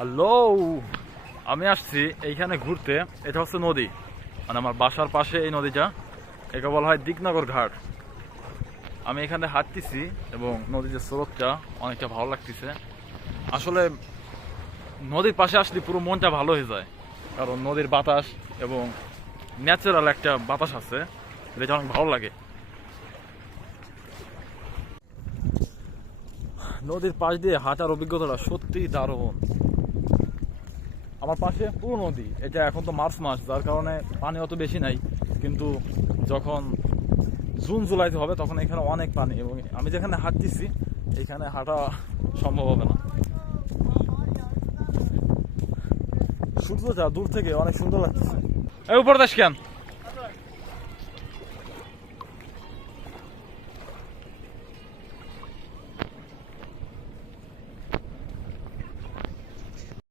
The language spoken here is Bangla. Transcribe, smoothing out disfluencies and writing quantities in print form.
হ্যালো, আমি আসছি এইখানে ঘুরতে। এটা হচ্ছে নদী, মানে আমার বাসার পাশে এই নদীটা। একে বলা হয় দিকনগর ঘাট। আমি এখানে হাঁটতেছি এবং নদীর যে স্রোতটা অনেকটা ভালো লাগতেছে। আসলে নদীর পাশে আসলে পুরো মনটা ভালো হয়ে যায়, কারণ নদীর বাতাস এবং ন্যাচারাল একটা বাতাস আছে, যেটা অনেক ভালো লাগে। নদীর পাশ দিয়ে হাঁটার অভিজ্ঞতাটা সত্যিই দারুণ। আমার পাশে পুরো নদী। এটা এখন তো মার্চ মাস, যার কারণে পানি অত বেশি নাই, কিন্তু যখন জুন জুলাইতে হবে তখন এখানে অনেক পানি, এবং আমি যেখানে হাঁটতেছি এখানে হাঁটা সম্ভব হবে না। সূর্যটা দূর থেকে অনেক সুন্দর লাগতেছে। এই উপর দেশ কেন